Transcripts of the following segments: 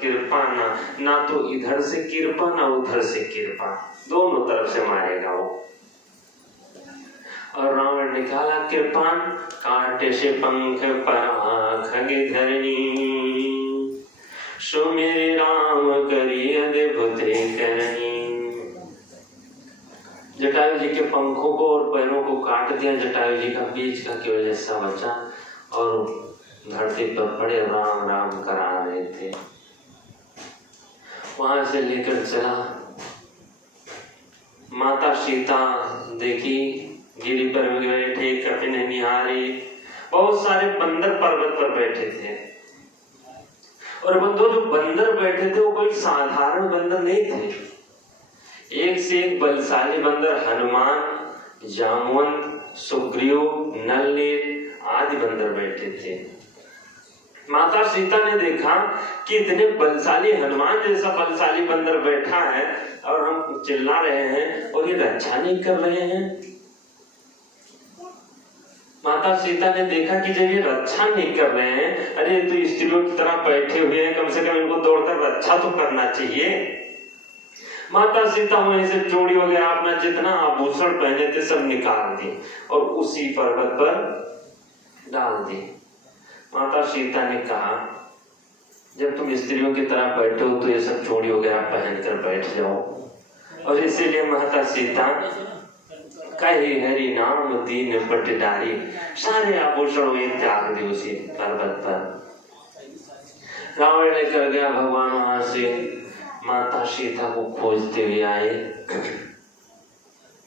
कृपा ना तो इधर से कृपा ना उधर से कृपा, दोनों तरफ से मारेगा वो। और रावण निकाला कृपान, काटे से पंख पर खगे धरनी, सो मेरे राम करिए अद्भुत करनी। जटायु जी के पंखों को और पैरों को काट दिया, जटायु जी का बीच का केवल हिस्सा बचा और धरती पर पड़े राम राम करा रहे थे। वहां से लेकर चला, माता सीता देखी गिरी पर बैठे कपिन निहारी, बहुत सारे बंदर पर्वत पर बैठे थे। और बंदो जो बंदर बैठे थे वो कोई साधारण बंदर नहीं थे, एक से एक बलशाली बंदर, हनुमान, जामवंत, सुग्रीव, नलनील आदि बंदर बैठे थे। माता सीता ने देखा कि इतने बलशाली हनुमान जैसा बलशाली बंदर बैठा है और हम चिल्ला रहे हैं और ये रक्षा नहीं कर रहे हैं। माता सीता ने देखा कि जब ये रक्षा नहीं कर रहे हैं, अरे तो स्त्रियों की तरह बैठे हुए हैं, कम से कम इनको दौड़कर रक्षा तो करना चाहिए। माता सीता वहीं से चूड़ी वगैरह अपना जितना आभूषण पहने थे सब निकाल दी और उसी पर्वत पर डाल दी। माता सीता ने कहा, जब तुम स्त्रियों की तरह बैठे हो तो ये सब चूड़ी वगैरह पहनकर बैठ जाओ। और इसीलिए माता सीता कहे हरि नाम दीन पटदारी, सारे आभूषण वे त्याग दिए उसी पर्वत पर। रावण लेकर गया भगवान वहां से, माता सीता को खोजते हुए आए।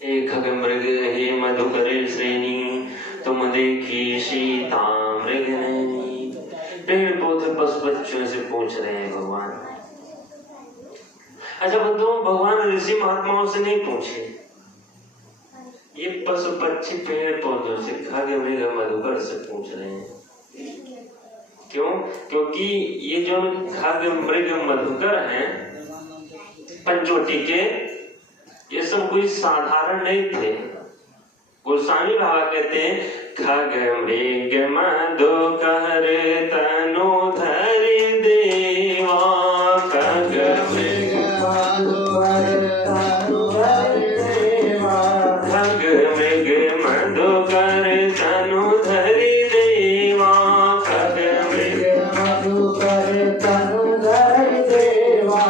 एक खग मृग हे मधुकर श्रेणी, तुम देखी सीता मृग नैनी। पेड़ पौधे पशु पक्षियों से पूछ रहे हैं भगवान। अच्छा बंधुओं, भगवान ऋषि महात्माओं से नहीं पूछे, ये पशु पक्षी पेड़ पौधों से, खग मृग मधुकर से पूछ रहे हैं। क्यों? क्योंकि ये जो खग मृग मधुकर हैं पंचवटी के, ये सब कोई साधारण नहीं थे। गोस्वामी बाबा कहते हैं, खग मृग मधुकर तनु धरि देवा, खग मृग मधुकर तनु धरि देवा, खग मृग मधुकर तनु धरि देवा, खग मृग मधुकर तनु धरि देवा,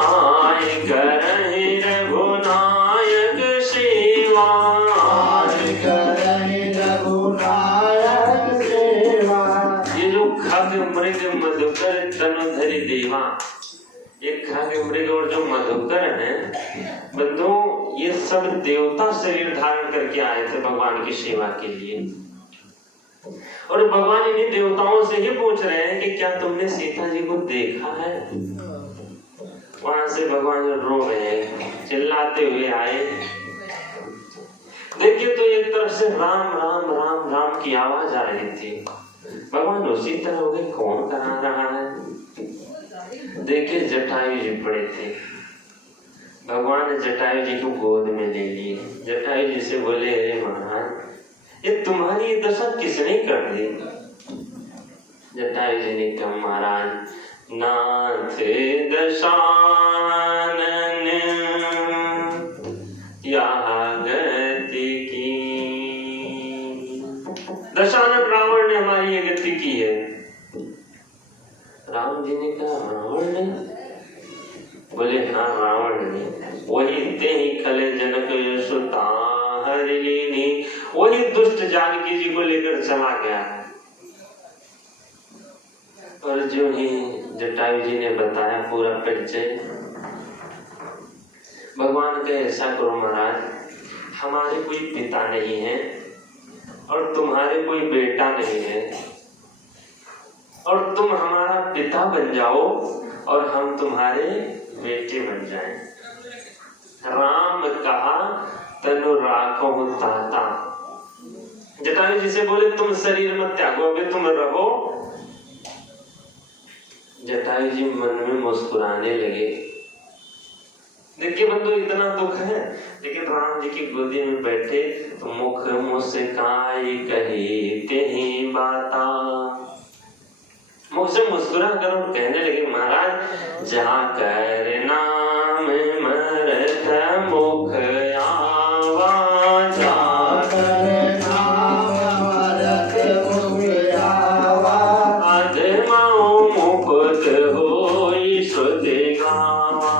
आय करहि रघुनायक सेवा, आय करहि रघुनायक सेवा। ये जो खग मृग मधुकर तनु धरि देवा, ये खग मृग और जो मधुकर हैं बंधुओं, ये सब देवता शरीर धारण करके आए थे भगवान की सेवा के लिए। और भगवान इन्हीं देवताओं से ही पूछ रहे हैं कि क्या तुमने सीता जी को देखा है। वहां से भगवान रो रहे हैं, चिल्लाते हुए आए। देखिए तो एक तरफ से राम राम राम राम की आवाज आ रही थी, भगवान उसी तरह हो गए, कौन करा रहा है। देखिए जटायु जी पड़े थे, भगवान ने जटायु जी को गोद में ले लिए। जटायु जी से बोले, अरे महाराज ये तुम्हारी दशा किसने कर दी। जटायु जी ने कहा, महाराज नाथ दशानन यहाँ गति की, दशानन रावण ने हमारी ये गति की है। राम जी ने कहा, रावण ने? बोले हाँ रावण ने, वही ते ही खले जनक यशोता हरिणी, वही दुष्ट जानकी जी को लेकर चला गया है। और जो ही जटायु जी ने बताया पूरा परिचय, भगवान के ऐसा करो महाराज, हमारे कोई पिता नहीं है और तुम्हारे कोई बेटा नहीं है, और तुम हमारा पिता बन जाओ और हम तुम्हारे बेटे बन जाएं। राम कहा तनु राखो ताता। जटायु जी से बोले, तुम शरीर मत त्यागो, अभी तुम रहो। जटायु जी मन में मुस्कुराने लगे। देखिए बंधु, इतना दुख है, लेकिन राम जी की गोदी में बैठे तो मुख मुस्काई कही तेही बाता, मुझसे मुस्कुरा कर कहने लगे, महाराज जाकर नाम मरत मुख आवा, जाकर नाम मरत मुख आवा, आत्माओं मुकुट होई श्रुति गावा,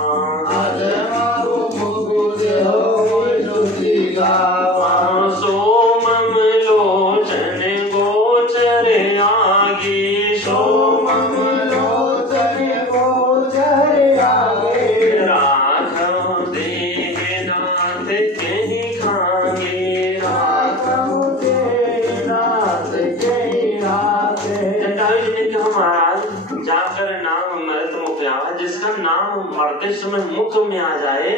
आत्माओं मुकुट होई श्रुति गावा, सोमम लोचन गोचर आगे, सोमम लोचन गोचर आगे, राघव देहनाथ कहीं खागे, राघव देहनाथ कहीं खागे। जटायु जी ने कहा महाराज जाकर नाम मरत मुख आवा, जिसका नाम मरते समय मुख में आ जाए,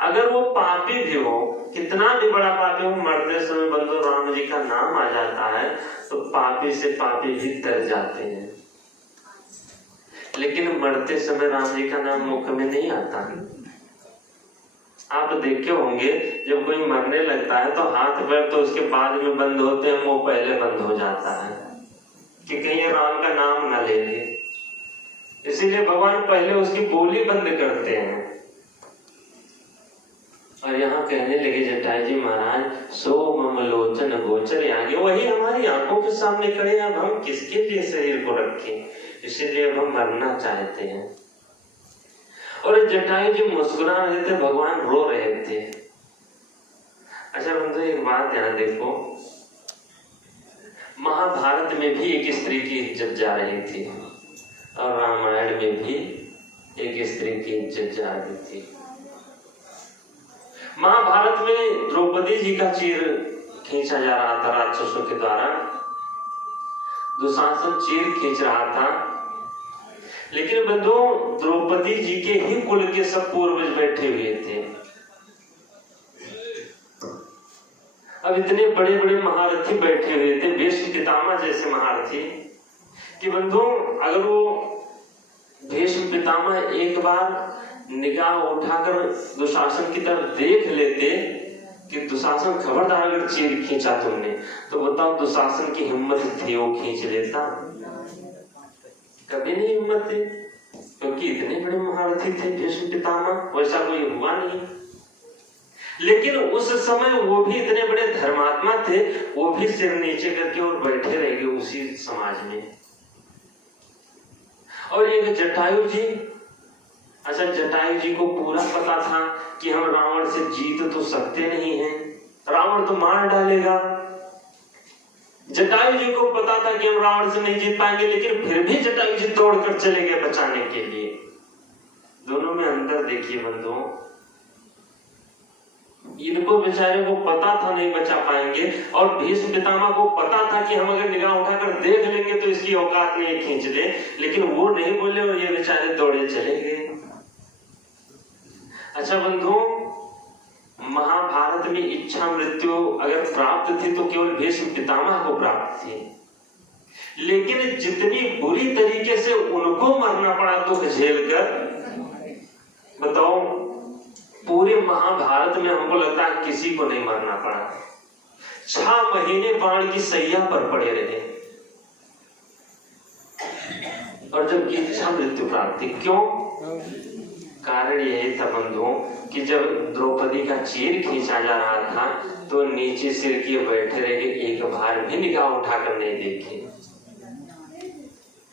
अगर वो पापी भी हो, कितना भी बड़ा पापी हो, मरते समय बंधु राम जी का नाम आ जाता है तो पापी से पापी भी तर जाते हैं। लेकिन मरते समय राम जी का नाम मुख में नहीं आता। आप देखे होंगे जब कोई मरने लगता है तो हाथ पैर तो उसके बाद में बंद होते हैं, मुंह पहले बंद हो जाता है कि कहीं राम का नाम न ले ले। इसीलिए भगवान पहले उसकी बोली बंद करते हैं। और यहाँ कहने लगे जटायु जी महाराज, सो मम लोचन गोचर आगे, वही हमारी आंखों के सामने खड़े, अब हम किसके लिए शरीर को रखें, इसीलिए अब हम मरना चाहते हैं। और जटायु जी मुस्कुरा रहे थे, भगवान रो रहे थे। अच्छा बंधु एक बात यहाँ देखो, महाभारत में भी एक स्त्री की इज्जत जा रही थी और रामायण में भी एक स्त्री की इज्जत जा रही थी। महाभारत में द्रौपदी जी का चीर खींचा जा रहा था राक्षसों के द्वारा, दुशासन चीर खींच रहा था, लेकिन बंधु द्रौपदी जी के ही कुल के सब पूर्वज बैठे हुए थे। अब इतने बड़े बड़े महारथी बैठे हुए थे, भीष्म पितामह जैसे महारथी, कि बंधु अगर वो भीष्म पितामह एक बार निगाह उठाकर दुशासन की तरफ देख लेते कि दुशासन खबरदार अगर चीर खींचा तुमने, तो बताओ दुशासन की हिम्मत थी वो खींच लेता? कभी नहीं हिम्मत थी, क्योंकि इतने बड़े महारथी थे भीष्म पितामह, वैसा कोई हुआ नहीं। लेकिन उस समय वो भी इतने बड़े धर्मात्मा थे, वो भी सिर नीचे करके और बैठे रह गए उसी समाज में। और एक जटायु जी, अच्छा जटायु जी को पूरा पता था कि हम रावण से जीत तो सकते नहीं हैं, रावण तो मार डालेगा। जटायु जी को पता था कि हम रावण से नहीं जीत पाएंगे, लेकिन फिर भी जटायु जी दौड़कर चले गए बचाने के लिए। दोनों में अंतर देखिए बंधुओं, इनको बेचारे को पता था नहीं बचा पाएंगे, और भीष्म पितामह को पता था कि हम अगर निगाह उठाकर देख लेंगे तो इसकी औकात नहीं खींच ले, लेकिन वो नहीं बोले और ये बेचारे दौड़े चले गए। अच्छा बंधु, महाभारत में इच्छा मृत्यु अगर प्राप्त थी तो केवल भीष्म पितामह को प्राप्त थी, लेकिन जितनी बुरी तरीके से उनको मरना पड़ा दुख झेलकर, बताओ पूरे महाभारत में हमको लगता है किसी को नहीं मरना पड़ा। 6 महीने बाण की सैया पर पड़े रहे, और जब इच्छा मृत्यु प्राप्त थी, क्यों? कारण यही था बंधुओं कि जब द्रौपदी का चीर खींचा जा रहा था तो नीचे सिर किए बैठे रहे, एक बार भी निगाह उठाकर नहीं देखे।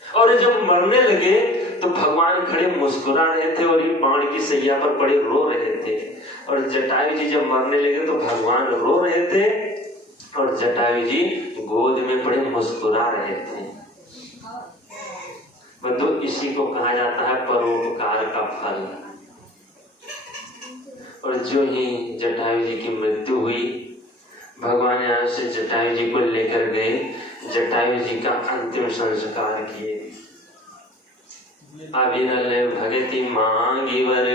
और जब मरने लगे तो भगवान खड़े मुस्कुरा रहे थे और ये बाण की सैया पर पड़े रो रहे थे। और जटायु जी जब मरने लगे तो भगवान रो रहे थे और जटायु जी गोद में पड़े मुस्कुरा रहे थे। बंधु इसी को कहा जाता है परोपकार का फल। और जो ही जटायु जी की मृत्यु हुई, भगवान यहाँ से जटायु जी को लेकर गए, जटायु जी का अंतिम संस्कार किए। अविरल भगति मांगी वर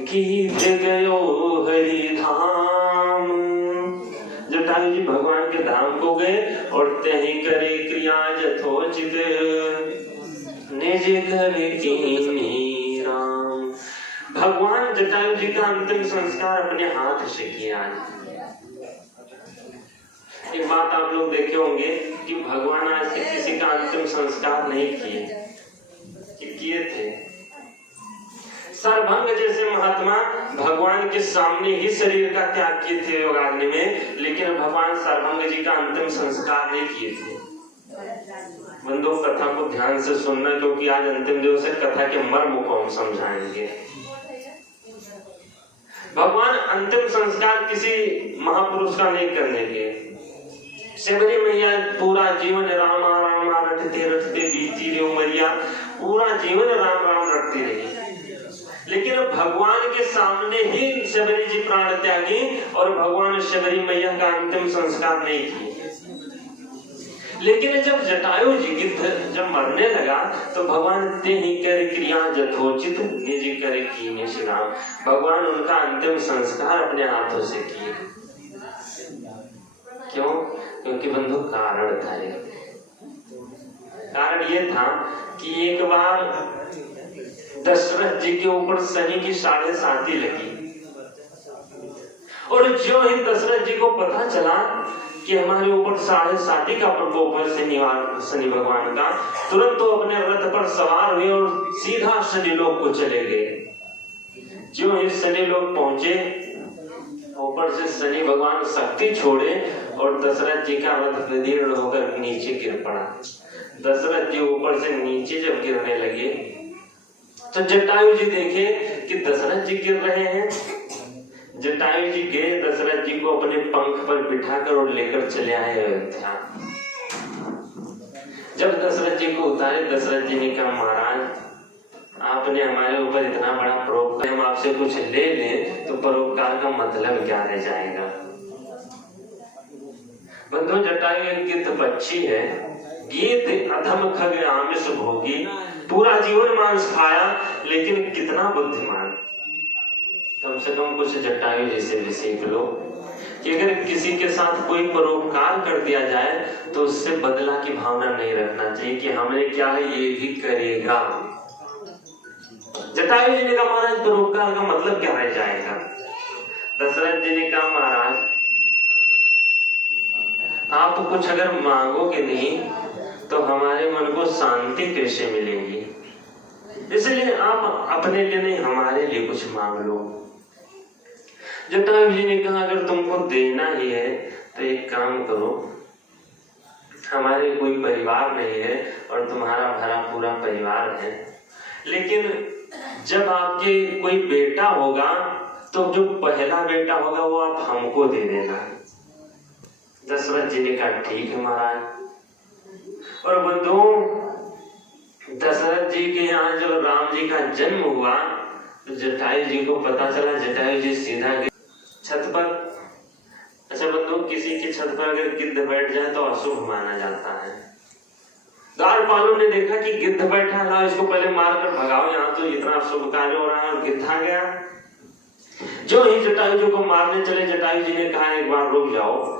गीत गयो हरि धाम। जटायु जी भगवान के धाम को गए और तही करे क्रिया यथोचित निज घर कीन्ही राम। भगवान जटायु जी का अंतिम संस्कार अपने हाथ से किया। एक बात आप लोग देखे होंगे कि भगवान आज तक किसी का अंतिम संस्कार नहीं किए, कि किए थे सरभंग जैसे महात्मा भगवान के सामने ही शरीर का त्याग किए थे योगाग्नि में, लेकिन भगवान सरभंग जी का अंतिम संस्कार नहीं किए थे। बंधु कथा को ध्यान से सुनना, क्योंकि आज अंतिम दिवस है, कथा के मर्म को हम समझाएंगे। भगवान अंतिम संस्कार किसी महापुरुष का नहीं करने के। शबरी मैया पूरा जीवन राम राम रटते रटते बीती रही उमरिया, पूरा जीवन राम राम रटती रही, लेकिन भगवान के सामने ही शबरी जी प्राण त्यागी और भगवान शबरी मैया का अंतिम संस्कार नहीं किए। लेकिन जब जटायु जी गिद्ध जब मरने लगा तो भगवान ते ही कर क्रिया जथोचित निज कर कीने श्रीराम, भगवान उनका अंतिम संस्कार अपने हाथों से किए। क्यों? क्योंकि बंधु कारण था। कारण ये था कि एक बार दशरथ जी के ऊपर शनि की 7.5 लगी, और जो ही दशरथ जी को पता चला कि हमारे ऊपर 7.5 का प्रकोप है शनि भगवान का, तुरंत तो अपने रथ पर सवार हुए और सीधा शनि लोक को चले गए। जो ही शनि लोक पहुंचे, ऊपर से शनि भगवान शक्ति छोड़े और दशरथ जी का रथ विदीर्ण होकर नीचे गिर पड़ा। दशरथ जी ऊपर से नीचे जब गिरने लगे तो जटायु जी देखे कि दशरथ जी गिर रहे हैं। जटायु जी गए, दशरथ जी को अपने पंख पर बिठाकर और लेकर चले आए अयोध्या। जब दशरथ जी को उतारे, दशरथ जी ने कहा, महाराज आपने हमारे ऊपर इतना बड़ा परोपकार, हम आपसे कुछ ले लें तो परोपकार का मतलब क्या रह जाएगा। बंधु जटायु एक गिद्ध पक्षी है, गिद्ध अधम खग आमिष भोगी, पूरा जीवन मांस खाया, लेकिन कितना बुद्धिमान। कम से कम कुछ जटायु जैसे भी सीख लो कि अगर किसी के साथ कोई परोपकार कर दिया जाए तो उससे बदला की भावना नहीं रखना चाहिए कि हमने क्या है ये भी करेगा। जटायु जी ने कहा, महाराज परोपकार का मतलब क्या रह जाएगा। दशरथ जी ने कहा, महाराज आप कुछ अगर मांगोगे नहीं तो हमारे मन को शांति कैसे मिलेगी, इसलिए आप अपने लिए नहीं हमारे लिए कुछ मांग लो। जटायु जी ने कहा, अगर तुमको देना ही है तो एक काम करो, हमारे कोई परिवार नहीं है और तुम्हारा भरा पूरा परिवार है, लेकिन जब आपके कोई बेटा होगा तो जो पहला बेटा होगा वो आप हमको दे देना। दशरथ जी ने कहा, ठीक है महाराज। और बंधु दशरथ जी के यहाँ जब राम जी का जन्म हुआ तो जटायु जी को पता चला, जटायु जी सीधा छत पर। अच्छा बंधु, किसी की छत पर अगर गिद्ध बैठ जाए तो अशुभ माना जाता है। द्वारपालों ने देखा कि गिद्ध बैठा है, इसको पहले मारकर भगाओ, यहाँ तो इतना शुभ कार्य हो रहा है, और गिद्ध आ गया। जो ही जटायु जी को मारने चले, जटायु जी ने कहा, एक बार रुक जाओ,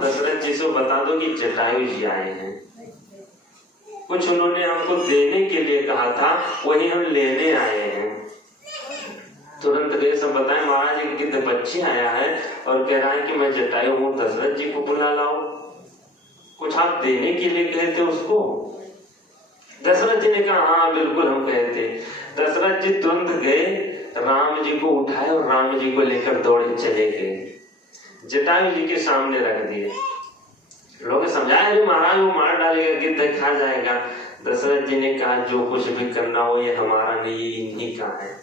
दशरथ जी से बता दो कि जटायु जी आए हैं। कुछ उन्होंने हमको देने के लिए कहा था, वही हम लेने आए हैं। तुरंत गए, सब बताए, महाराज एक गिद्ध बच्ची आया है और कह रहा है कि मैं जटायु हूँ, दशरथ जी को बुला लाओ। कुछ आप देने के लिए कहे थे उसको? दशरथ जी ने कहा, हाँ बिल्कुल हम कहे थे। दशरथ जी तुरंत गए, राम जी को उठाए और राम जी को लेकर दौड़े चले गए, जटायु जी के सामने रख दिए। लोग समझाए, अरे महाराज वो मार डालेगा, गिद्ध खा जाएगा। दशरथ जी ने कहा, जो कुछ भी करना हो ये हमारा नहीं, ये इन्हीं का है।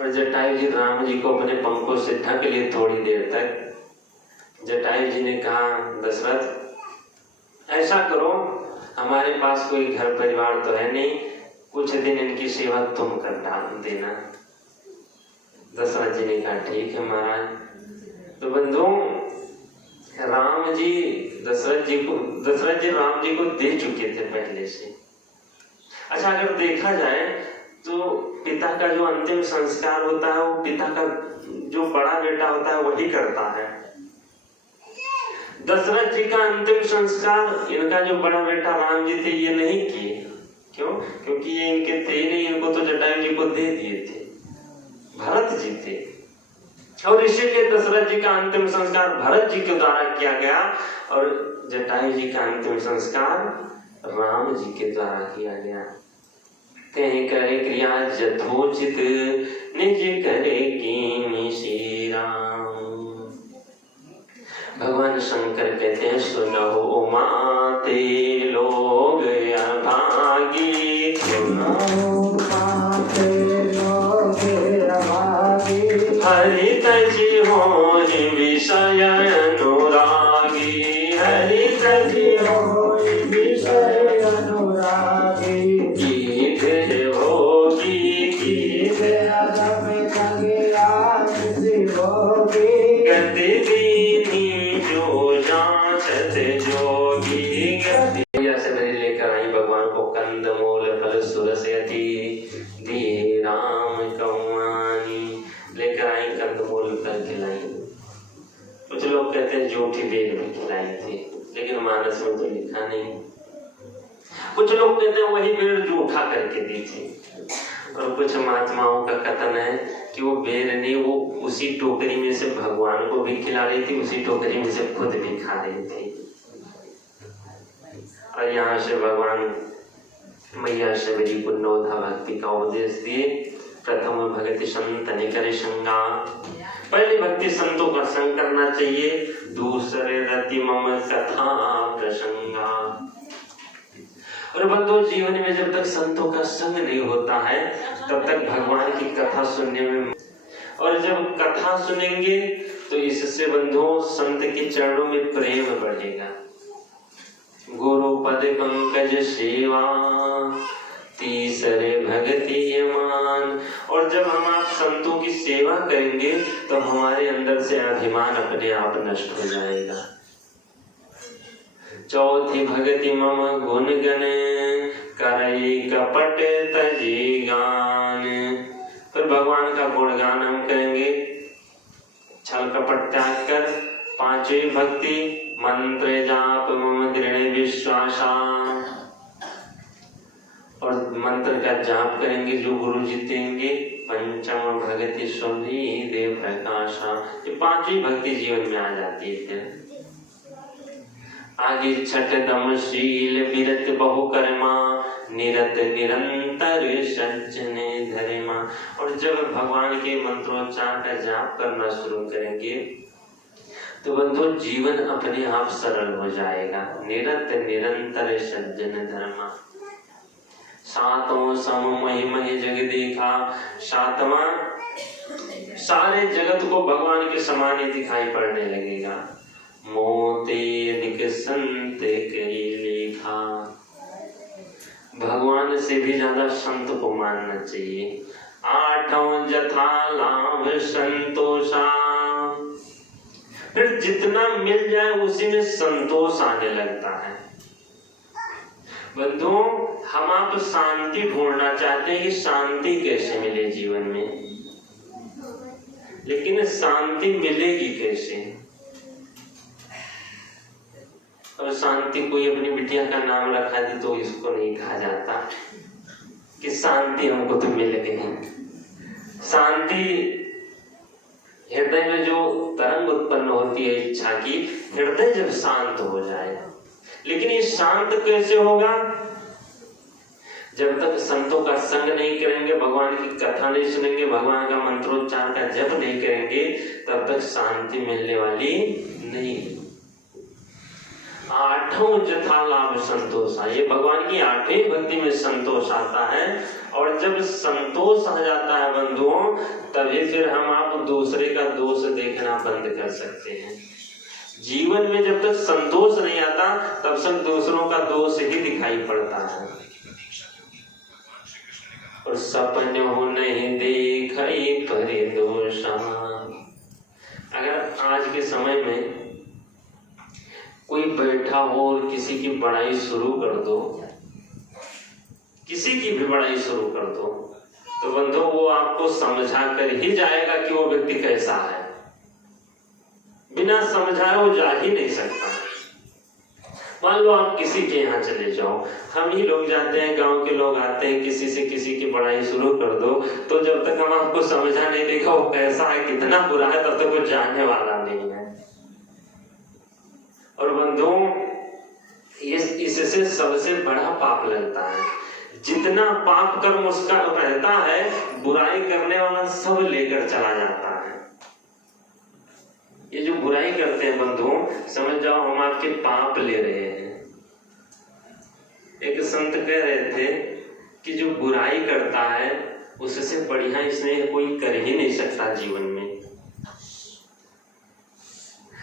और जटायु जी राम जी को अपने पंखों से ढक लिए थोड़ी देर तक। जटायु जी ने कहा, दशरथ ऐसा करो, हमारे पास कोई घर परिवार तो है नहीं, कुछ दिन इनकी सेवा तुम कर देना। दशरथ जी ने कहा, ठीक है महाराज। तो बंधु राम जी दशरथ जी राम जी को दे चुके थे पहले से। अच्छा अगर देखा जाए तो पिता का जो अंतिम संस्कार होता है वो पिता का जो बड़ा बेटा होता है वही करता है। दशरथ जी का अंतिम संस्कार इनका जो बड़ा बेटा राम जी थे ये नहीं किए। क्यों? क्योंकि ये इनके थे नहीं, इनको तो जटायु जी को दे दिए थे, भरत जी थे। और इसीलिए दशरथ जी का अंतिम संस्कार भरत जी के द्वारा किया गया और जटायु जी का अंतिम संस्कार राम जी के द्वारा किया गया। कहीं करे क्रिया यथोचित निज करे कीनी श्री राम। भगवान शंकर कहते हैं सुनो माते लोग अभागी, सुनो माते लोग अभागी, हरि तजी होई विषय अनुरागी, हरि तजी होई विषय अनुरागी, गीत भोगी गीत अदब लगे आरती भोगी, गति दीनी जो जांचत जोगी, गति से मेरे लेकर आई भगवान को कंद मूल फल सुरस यति दी राम कौआनी, लेकर आई कंद मूल फल खिलाई। कुछ लोग कहते हैं जूठी बेल भी खिलाई थी, लेकिन मानस में तो लिखा नहीं। कुछ लोग कहते हैं वही बेर जो उठा करके दी थी, और कुछ महात्माओं का कथन है कि वो बेर नहीं, वो उसी टोकरी में से भगवान को भी खिला रही थी, उसी टोकरी में से खुद भी खा रही थी। और यहाँ से भगवान मैया शबरी को नौधा भक्ति का उपदेश दिए। प्रथम भक्ति संत निकरे संगा, पहली भक्ति संतों का संग करना चाहिए। दूसरे रति मम कथा प्रसंगा। और बंधु जीवन में जब तक संतों का संग नहीं होता है तब तक भगवान की कथा सुनने में, और जब कथा सुनेंगे तो इससे बंधु संत के चरणों में प्रेम बढ़ेगा। गुरु पद पंकज सेवा तीसरे भक्ति यमान। और जब हम आप संतों की सेवा करेंगे तो हमारे अंदर से अभिमान अपने आप नष्ट हो जाएगा। चौथी भक्ति मम गुण गण करई कपट तजी गान। फिर भगवान का गुणगान हम करेंगे छल कपट त्याग कर। पांचवी भक्ति मंत्र जाप मम दृढ़ विश्वासा। और मंत्र का जाप करेंगे जो गुरु जी देंगे। पंचम भक्ति सुनी देव प्रकाशा। ये पांचवी भक्ति जीवन में आ जाती है। फिर आगे छठ दम शील विरत बहु कर्मा निरत निरंतर सज्जने धर्मा। और जब भगवान के मंत्रोच्चार का जाप करना शुरू करेंगे तो बंधु जीवन अपने आप सरल हो जाएगा। निरत निरंतर सज्जन धर्मा। सातों सम महिमहि जग देखा। सातवां सारे जगत को भगवान के समान ही दिखाई पड़ने लगेगा। मोते अधिक संत कई लेखा। भगवान से भी ज्यादा संत को मानना चाहिए। आठों जथा लाभ संतोषा। फिर जितना मिल जाए उसी में संतोष आने लगता है। बंधु हम आप शांति ढूंढना चाहते हैं कि शांति कैसे मिले जीवन में, लेकिन शांति मिलेगी कैसे? और शांति कोई अपनी बिटिया का नाम रखा दे तो इसको नहीं कहा जाता कि शांति हमको तो मिल गई। शांति हृदय में जो तरंग उत्पन्न होती है इच्छा की, हृदय जब शांत हो जाए। लेकिन ये शांत कैसे होगा? जब तक संतों का संग नहीं करेंगे, भगवान की कथा नहीं सुनेंगे, भगवान का मंत्रोच्चार का जप नहीं करेंगे, तब तक शांति मिलने वाली नहीं। आठों जथा लाभ संतोष। ये भगवान की आठवीं भक्ति में संतोष आता है। और जब संतोष आ जाता है बंधुओं, तभी फिर हम आप दूसरे का दोष देखना बंद कर सकते हैं। जीवन में जब तक संतोष नहीं आता तब तक दूसरों का दोष ही दिखाई पड़ता है। और सपन हो नहीं देखई परिदोषा। अगर आज के समय में कोई बैठा हो और किसी की बड़ाई शुरू कर दो, किसी की भी बड़ाई शुरू कर दो, तो बंधु वो आपको समझा कर ही जाएगा कि वो व्यक्ति कैसा है। बिना समझाए वो जा ही नहीं सकता। मान लो आप किसी के यहाँ चले जाओ, हम ही लोग जाते हैं, गांव के लोग आते हैं, किसी से किसी की बड़ाई शुरू कर दो, तो जब तक हम आपको समझा नहीं देगा वो कैसा है, कितना बुरा है, तब तक वो जानने वाला नहीं है। और बंधुओं इससे सबसे बड़ा पाप लगता है जितना पाप कर्म उसका रहता है, बुराई करने वाला सब लेकर चला जाता है। ये जो बुराई करते हैं बंधुओं, समझ जाओ हम आपके पाप ले रहे हैं। एक संत कह रहे थे कि जो बुराई करता है उससे बढ़िया स्नेह कोई कर ही नहीं सकता जीवन में।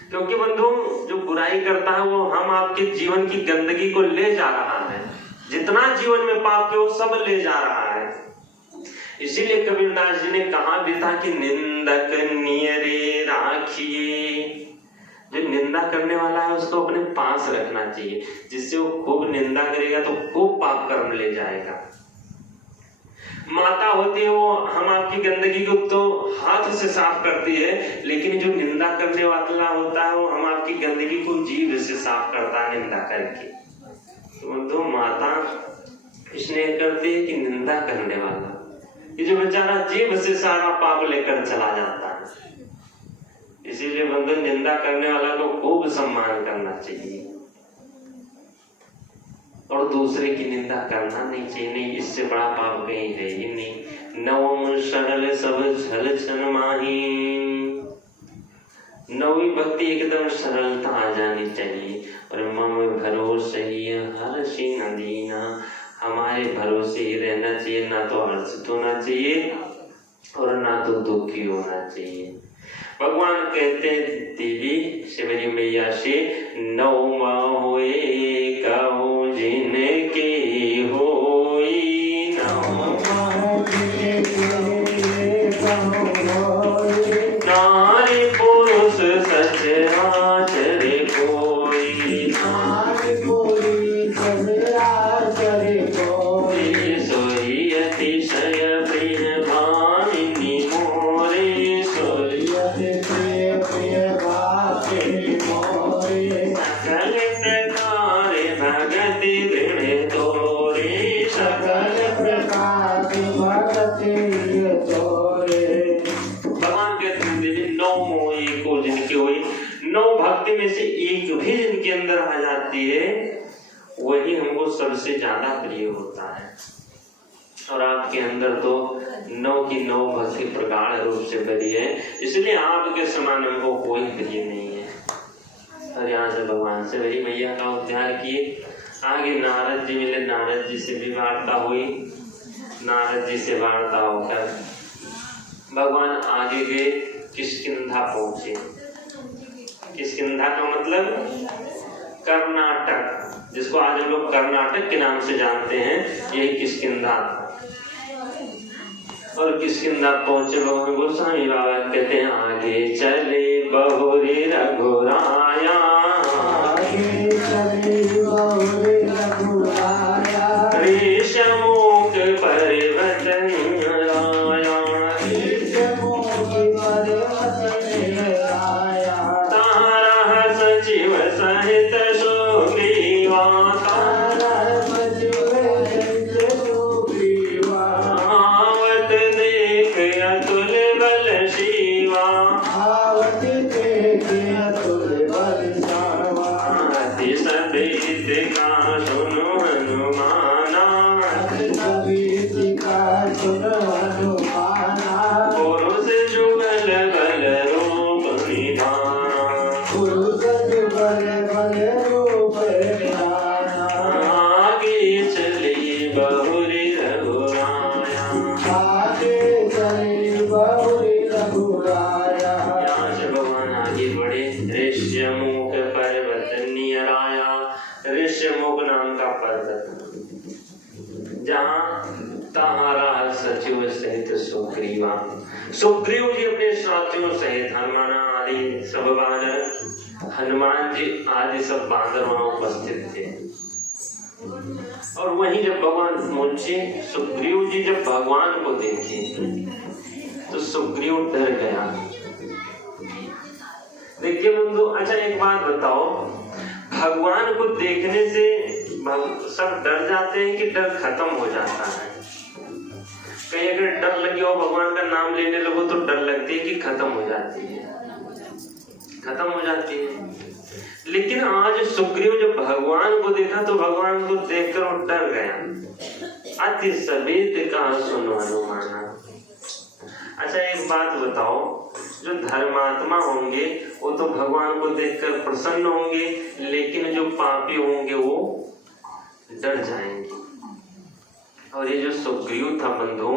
क्योंकि बंधुओं जो बुराई करता है वो हम आपके जीवन की गंदगी को ले जा रहा है। जितना जीवन में पाप के वो सब ले जा रहा है। इसीलिए कबीरदास जी ने कहा भी था कि निंदक नियरे राखिए। जो निंदा करने वाला है उसको अपने पास रखना चाहिए, जिससे वो खूब निंदा करेगा तो खूब पाप कर्म ले जाएगा। माता होती है वो हम आपकी गंदगी को तो हाथ से साफ करती है, लेकिन जो निंदा करने वाला होता है वो हम आपकी गंदगी को जीभ से साफ करता है निंदा करके। तो बंधु माता स्नेह करती है कि निंदा करने वाला, ये जो बेचारा जीभ से सारा पाप लेकर चला जाता है। इसीलिए बंधु निंदा करने वाला को खूब सम्मान करना चाहिए और दूसरे की निंदा करना नहीं चाहिए। नहीं, इससे बड़ा पाप कहीं है ही नहीं। नवम सरल सब छल छन माही। नवी भक्ति एकदम सरलता आ जानी चाहिए। और मम भरोसे ही हर्षि न दीना, हमारे भरोसे ही रहना चाहिए, ना तो हर्षित होना चाहिए और ना तो दुखी होना चाहिए। भगवान कहते हैं देवी शिवरी मैया से, नौमा होए कहो जिनके होई, नारी पुरुष सचराचर कोई, सोई अतिशय प्रिय भामिनी मोरे, सोई सकल प्रकार भगति ऋण तोरे, सकल भगवान कहते हैं नौ मोह को जिनके हुई, नौ भक्ति में से एक भी जिनके अंदर आ जाती है वही हमको सबसे ज्यादा प्रिय होता है। और आपके अंदर तो नौ की नौ भक्ति प्रगाढ़ रूप से भरी है, इसलिए आपके समान हमको कोई प्रिय नहीं है। और यहाँ से भगवान से मेरी मैया का उद्धार किए। आगे नारद जी मिले, नारद जी से भी वार्ता हुई। नारद जी से वार्ता होकर भगवान आगे गए, किष्किंधा पहुंचे। किष्किंधा का मतलब कर्नाटक, जिसको आज हम लोग कर्नाटक के नाम से जानते हैं, यही किष्किंधा था। और किष्किंधा पहुंचे भगवान गोस्वामी बाबा कहते हैं आगे चले बहुरी रघुराया, ऋषमुख पर्वत आया, तारा सचिव सहित सुग्रीवा, आवत देख अतुल बल शिवा, अति सभीत का सुनो हनुमाना, पुरुष जुगल बल रूप निधाना, आगे चली बहुरी रघुराया। यहाँ से भगवान आगे बढ़े, ऋष्यमुख पर्वत नियर आया। ऋष्यमुख नाम का पर्वत, जहाँ तारा सचिव सहित सुग्रीवा, सुग्रीव जी अपने साथियों सहित हनुमान आदि सब बानर, हनुमान जी आदि सब बानर वहां उपस्थित थे। और वहीं जब भगवान पहुंचे, सुग्रीव जी जब भगवान को देखे तो सुग्रीव डर गया। देखिए बंधु, अच्छा एक बात बताओ, भगवान को देखने से सब डर जाते हैं कि डर खत्म हो जाता है? कहीं अगर डर लगी हो, भगवान का नाम लेने लगो तो डर लगती है कि खत्म हो जाती है, खत्म हो जाती है। लेकिन आज सुग्रीव जब भगवान को देखा तो भगवान को देखकर वो डर गया। अति सवेत कहा सुनो हनुमाना। अच्छा एक बात बताओ, जो धर्मात्मा होंगे वो तो भगवान को देखकर प्रसन्न होंगे, लेकिन जो पापी होंगे वो डर जाएंगे। और ये जो सुग्रीव था बंधु,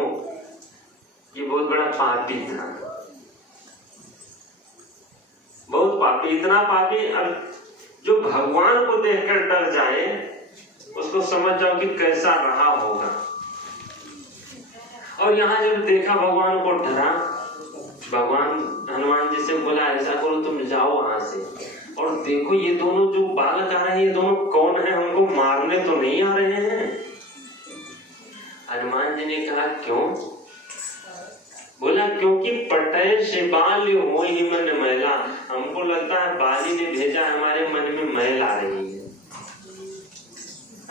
ये बहुत बड़ा पापी था, बहुत पापी, इतना पापी। अब जो भगवान को देखकर डर जाए उसको समझ जाओ कि कैसा रहा होगा। और यहाँ जब देखा भगवान को डरा, भगवान हनुमान जी से बोला ऐसा करो तुम जाओ वहां से, और देखो ये दोनों जो बालक आ रहे हैं ये दोनों कौन है, हमको मारने तो नहीं आ रहे हैं। हनुमान जी ने कहा क्यों? बोला क्योंकि पटय से बाल हो ही मन मैला, हमको लगता है बाली ने भेजा, हमारे मन में मैल आ रही है।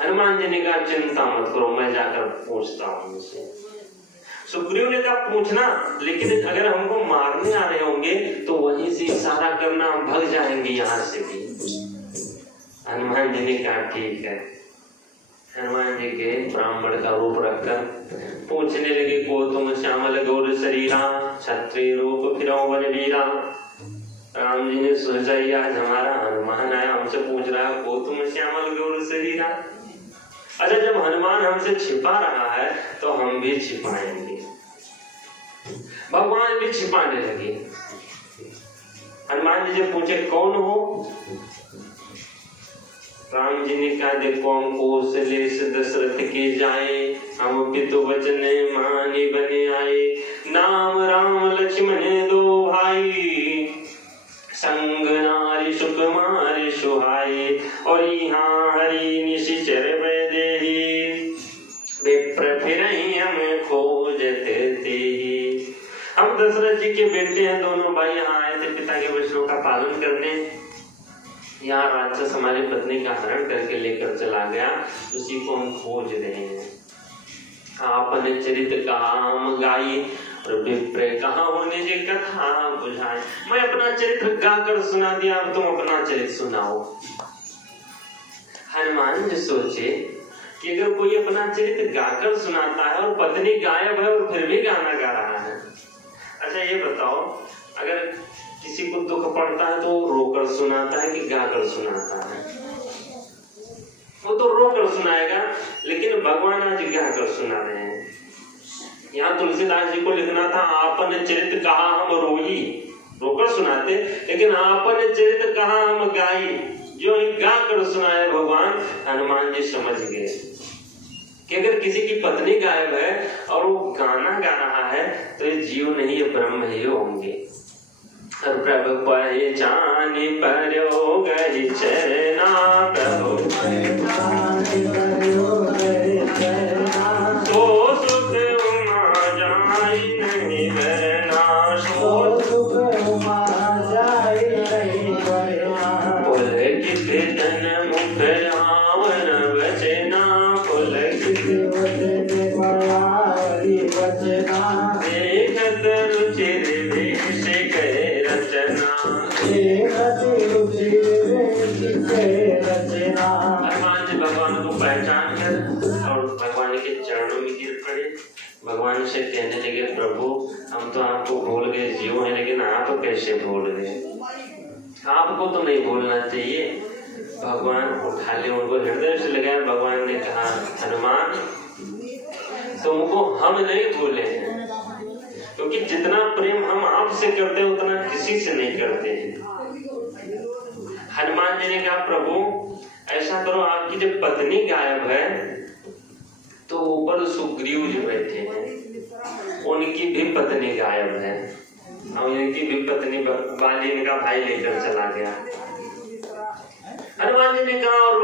हनुमान जी ने कहा चिंता मत करो, मैं जाकर पूछता हूं उनसे। सुग्रीव ने कहा पूछना, लेकिन अगर हमको मारने आ रहे होंगे तो वहीं से इशारा करना, हम भाग जाएंगे यहाँ से भी। हनुमान जी ने कहा ठीक है। हनुमान जी के ब्राह्मण का रूप रखकर पूछने लगे को तुम श्यामल गौर शरीरा, क्षत्रिय रूप फिरो वन वीरा। राम जी ने सोचा आज हमारा हनुमान आया हमसे पूछ रहा है को तुम श्यामल गौर शरीरा। अच्छा जब हनुमान हमसे छिपा रहा है तो हम भी छिपाएंगे। भगवान भी छिपाने लगे। हनुमान जी से पूछे कौन हो? राम जी ने कहा देखो हम कौशले से दशरथ के जाए, हम पितु वचन मानी बने आए। नाम राम लक्ष्मण दो भाई, संग नारी सुकुमारी सुहाई। और यहाँ हरि निशिचर वैदेही, विप्र फिरहि हम खोजते तेहि। हम दशरथ जी के बेटे हैं, दोनों भाई यहाँ आए थे पिता के वचनों का पालन करने। यहाँ राक्षस हमारी पत्नी का हरण करके लेकर चला गया, उसी को हम खोज रहे हैं। आपने चरित्र कहा हम गाई, और विप्र कहा होने जे कथा बुझाए। मैं अपना चरित्र गाकर सुना दिया, अब तुम अपना चरित्र सुनाओ। हनुमान जी सोचे कि अगर कोई अपना चरित्र गाकर सुनाता है और पत्नी गायब है और फिर भी गाना गा रहा है। अच्छा ये बताओ, अगर किसी को दुख पड़ता है तो रोकर सुनाता है कि गाकर सुनाता है? वो तो रोकर सुनाएगा, लेकिन भगवान आज गाकर सुना रहे हैं। यहाँ तुलसीदास जी को लिखना था आपन चरित्र कहा हम रोई, रोकर सुनाते, लेकिन आपन चरित्र कहा हम गाई, जो ही गाकर सुनाए भगवान। हनुमान जी समझ गए कि अगर किसी की पत्नी गायब है और वो गाना गा रहा है तो ये जीव नहीं, ये ब्रह्म ही होंगे। प्रभु पहचान पर्यो गहि चरना, प्रभु तो सुख उमा जाई नहीं बरना, तो सुख उमा जाई नहीं बरना। पुलकित तन मुख रावण वचना, पुलकित वचन बड़ाई वचना। देखत रुचिर वेश कहे रचना, हनुमान जी भगवान को पहचान कर और भगवान के चरणों में गिर पड़े। भगवान से कहने लगे प्रभु हम तो आपको भूल गए, जीव है, लेकिन आप तो कैसे भूल गए? आपको तो नहीं भूलना चाहिए। भगवान उठा ले, उनको हृदय से लगाया। भगवान ने कहा हनुमान तुमको हम नहीं भूले हैं, क्योंकि जितना प्रेम हम आपसे करते हैं उतना किसी से नहीं करते हैं। हनुमान जी ने कहा प्रभु ऐसा करो, आपकी जब पत्नी गायब है तो ऊपर सुग्रीव जी बैठे हैं, उनकी भी पत्नी गायब है, और इनकी भी पत्नी बाली इनका भाई लेकर चला गया। हनुमान जी ने कहा और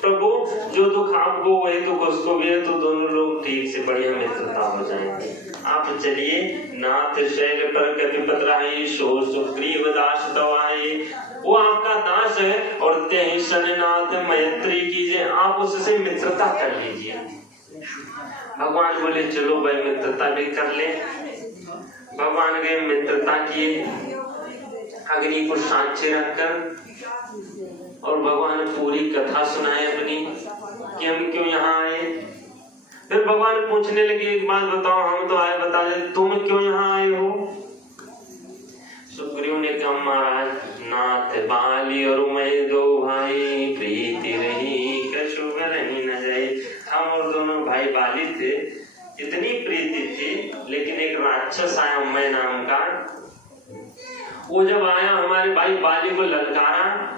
प्रभु जो दुख आपको वही दुख उसको भी है, तो दोनों लोग ठीक से बढ़िया मित्रता हो जाएंगे। आप चलिए नाथ शैल पर कपिपत राही, सो सुग्रीव दास दवाई। वो आपका दास है और तेहि सन नाथ मैत्री कीजिए, आप उससे मित्रता कर लीजिए। भगवान बोले चलो भाई मित्रता भी कर ले। भगवान के मित्रता किए अग्नि को साक्षी रखकर, और भगवान पूरी कथा सुनाए अपनी कि हम क्यों यहाँ आए। फिर भगवान पूछने लगे, एक बात बताओ, हम तो आए, बता दे तुम क्यों यहाँ आए हो? सुग्रीव ने कहा, महाराज, नाथ बाली और मैं दो भाई, प्रीति रही कछु नहीं न जाए। हम और दोनों भाई बाली थे, इतनी प्रीति थी, लेकिन एक राक्षस आया उमय नाम का, वो जब आया हमारे भाई बाली को ललकारा,